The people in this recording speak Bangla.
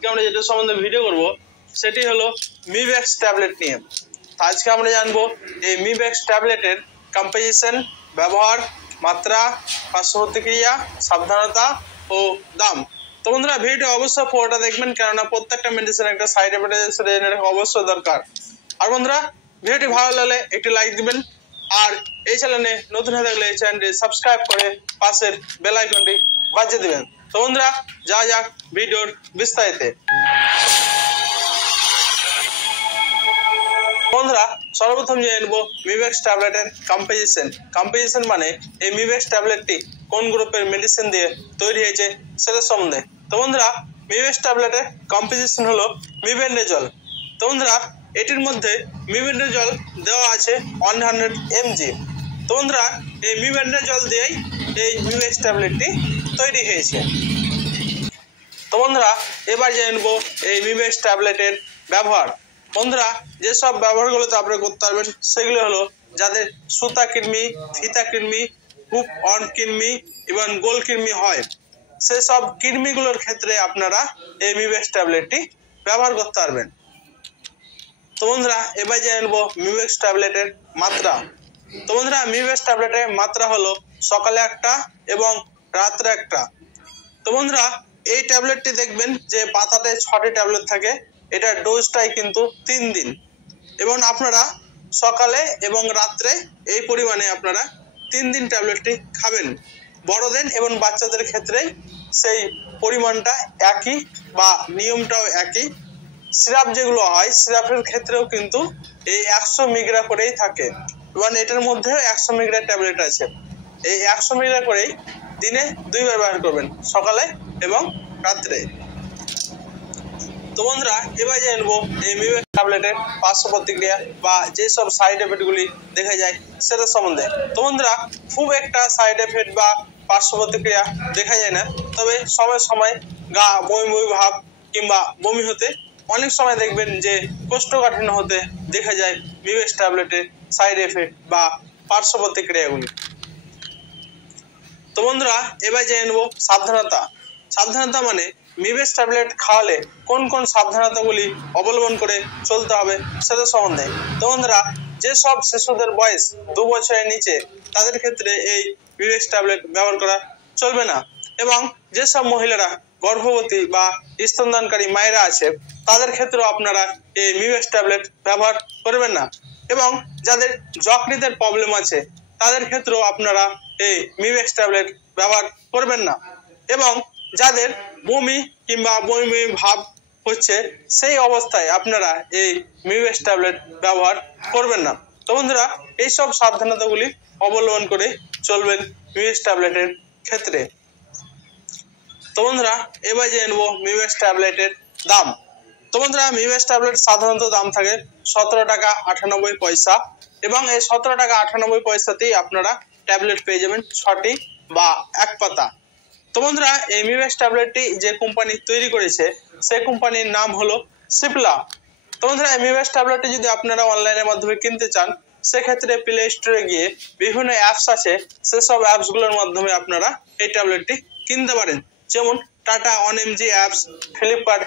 আজকে আমরা যেটা সম্বন্ধে ভিডিও করব সেটি হলো মিভ্যাক্স ট্যাবলেট নিয়ে। আজকে আমরা জানবো এই মিভ্যাক্স ট্যাবলেটের কম্পোজিশন, ব্যবহার, মাত্রা, পার্শ্ব প্রতিক্রিয়া, সাবধানতা ও দাম। তো বন্ধুরা ভিডিওটা অবশ্যই পুরোটা দেখবেন, কেননা প্রত্যেকটা মেডিসিনের একটা সাইড এফেক্ট জেনে রাখা অবশ্যই দরকার। আর বন্ধুরা ভিডিওটি ভালো লাগলে একটি লাইক দিবেন, আর এই চ্যানেলে নতুন হয়ে থাকলে এই চ্যানেলটি সাবস্ক্রাইব করে পাশের বেল আইকনটি বাজিয়ে দিবেন। তো বন্ধুরা যা যাক ভিডিওর বিস্তারিতে। বন্ধুরা সর্বপ্রথম জেনে নেব মিভ্যাক্স ট্যাবলেটের কম্পোজিশন মানে এই মিভ্যাক্স ট্যাবলেটটি কোন গ্রুপের মেডিসিন দিয়ে তৈরি হয়েছে সেটা সম্বন্ধে। তো বন্ধুরা মিভ্যাক্স ট্যাবলেটের কম্পোজিশন হলো মিবেন্ডাজল। তো বন্ধুরা এটির মধ্যে মিবেন্ডাজল দেওয়া আছে 100 mg। তো বন্ধুরা এই মিবেন্ডাজল দিয়েই এই মিভ্যাক্স ট্যাবলেটটি তৈরি হয়েছে। তো বন্ধুরা এবার জেনে নেব এই মিভ্যাক্স ট্যাবলেটের ব্যবহার। বন্ধুরা যেসব ব্যবহারগুলোতে আপনারা করতে পারবেন সেগুলো হলো যাদের সুতা কৃমি, ফিতা কৃমি, হুপ অন কৃমি এবং গোল কৃমি হয়, সেসব কৃমিগুলোর ক্ষেত্রে আপনারা এই মিভ্যাক্স ট্যাবলেটটি ব্যবহার করতে পারবেন। তো বন্ধুরা এবার জেনে নেব মিভ্যাক্স ট্যাবলেটের মাত্রা। তো বন্ধুরা মিভ্যাক্স ট্যাবলেটের মাত্রা হলো সকালে একটা এবং রাত্রে একটা। তো বন্ধুরা এই ট্যাবলেটটি দেখবেন যে পাতাতে 6টি ট্যাবলেট থাকে, এটার ডোজটাই কিন্তু 3 দিন, এবং আপনারা সকালে এবং রাত্রে এই পরিমাণে আপনারা 3 দিন ট্যাবলেটটি খাবেন। বড়দের এবং বাচ্চাদের ক্ষেত্রে সেই পরিমাণটা একই বা নিয়মটাও একই। সিরাপ যেগুলো হয় সিরাপের ক্ষেত্রেও কিন্তু এই 100 মিলিগ্রাম করেই থাকে, এবং এটার মধ্যে 100 মিলিগ্রাম ট্যাবলেট আছে। এই 100 মিলিগ্রাম করেই দিনে 2 বার ব্যবহার করবেন, সকালে এবং রাত্রে। তো বন্ধুরা এবার জেনে নেব এই মিভ্যাক্স ট্যাবলেটের পার্শ্ব প্রতিক্রিয়া বা যেসব সাইড এফেক্টগুলি দেখা যায় সেটা সম্বন্ধে। তো বন্ধুরা খুব একটা সাইড এফেক্ট বা পার্শ্ব প্রতিক্রিয়া দেখা যায় না, তবে সময় সময় গা বমি বমি ভাব কিংবা বমি হতে, অনেক সময় দেখবেন যে কোষ্ঠকাঠিন্য হতে দেখা যায় মিভ্যাক্স ট্যাবলেটের সাইড এফেক্ট বা পার্শ্ব প্রতিক্রিয়াগুলি। তো বন্ধুরা এবার জেনে নেব সাবধানতা মানে মিভ্যাক্স ট্যাবলেট খাওয়ালে কোন কোন সাবধানতাগুলি অবলম্বন করে চলতে হবে সেটা সম্বন্ধে। তো বন্ধুরা যেসব শিশুদের বয়স 2 বছরের নিচে তাদের ক্ষেত্রে এই মিভ্যাক্স ট্যাবলেট ব্যবহার করা চলবে না, এবং যেসব মহিলারা গর্ভবতী বা স্তনদানকারী মায়েরা আছে তাদের ক্ষেত্রেও আপনারা এই মিভ্যাক্স ট্যাবলেট ব্যবহার করবেন না, এবং যাদের যকৃতের প্রবলেম আছে তাদের ক্ষেত্রেও আপনারা এই মিভ্যাক্স ট্যাবলেট ব্যবহার করবেন না, এবং যাদের বমি কিংবা বমি বমি ভাব হচ্ছে সেই অবস্থায় আপনারা এই মিভ্যাক্স ট্যাবলেট ব্যবহার করবেন না। তো বন্ধুরা এইসব সাবধানতাগুলি অবলম্বন করে চলবেন মিভ্যাক্স ট্যাবলেটের ক্ষেত্রে। তো বন্ধুরা এবার জেনে নেব মিভ্যাক্স ট্যাবলেটের দাম। তো বন্ধুরা মিভ্যাক্স ট্যাবলেট সাধারণত দাম থাকে 17 টাকা 98 পয়সা, এবং এই 17 টাকা 98 পয়সাতেই আপনারা ট্যাবলেট পেয়ে যাবেন 6টি বা 1 পাতা। তো বন্ধুরা এই মিভ্যাক্স ট্যাবলেটটি যে কোম্পানি তৈরি করেছে সেই কোম্পানির নাম হলো সিপলা। তো বন্ধুরা এই মিভ্যাক্স ট্যাবলেটটি যদি আপনারা অনলাইনের মাধ্যমে কিনতে চান সেক্ষেত্রে প্লে স্টোরে গিয়ে বিভিন্ন অ্যাপস আছে, সেসব অ্যাপসগুলোর মাধ্যমে আপনারা এই ট্যাবলেটটি কিনতে পারেন, যেমন টাটা 1mg অ্যাপস, ফ্লিপকার্ট